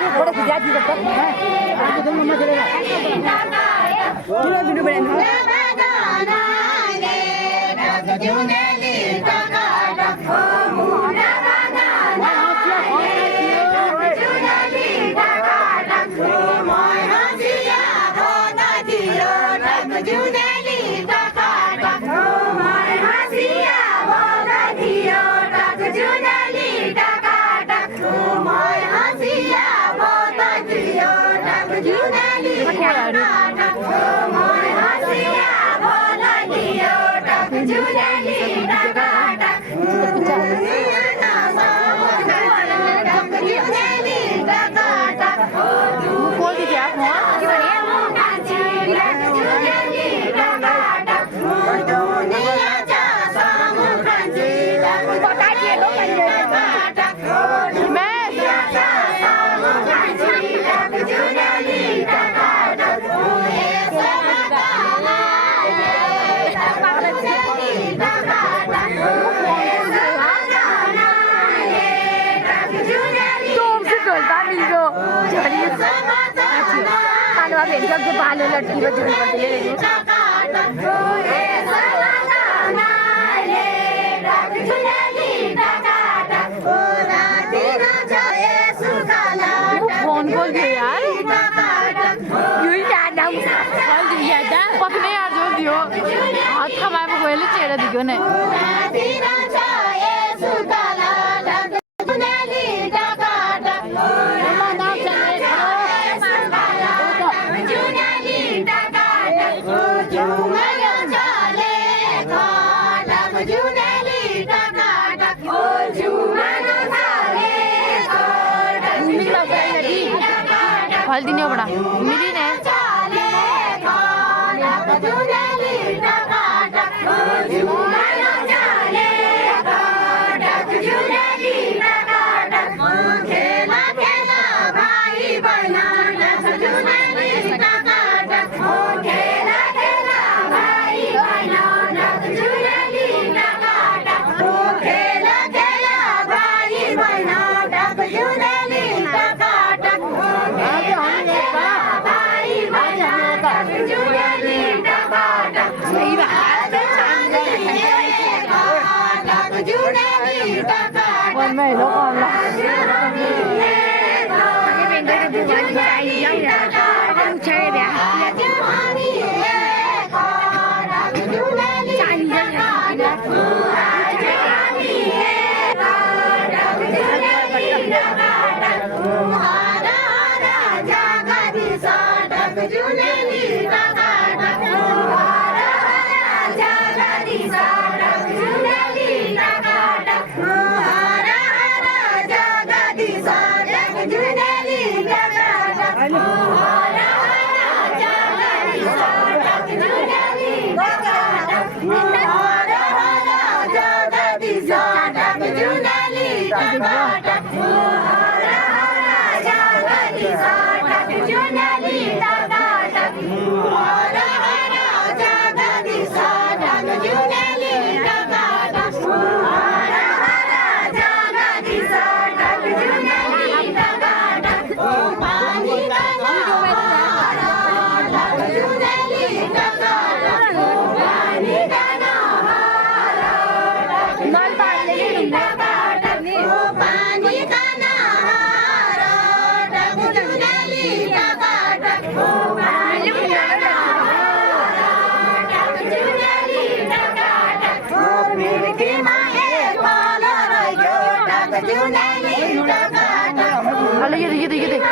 थोड़ा सी ज्यादा तक है आगे तुम मम्मा चलेगा पूरा वीडियो बनाना के बालो लटकी बजने पड़ते फोन खोल दियो यार यही याद पक्ने यार जो दियो हाथ थमाएको गएले चेहरा दियो नै फल्दिने बडा मिलिने mày nó còn là cái bên đây cái bùa anh trai gì đó là anh trai đẹp trai gì Julia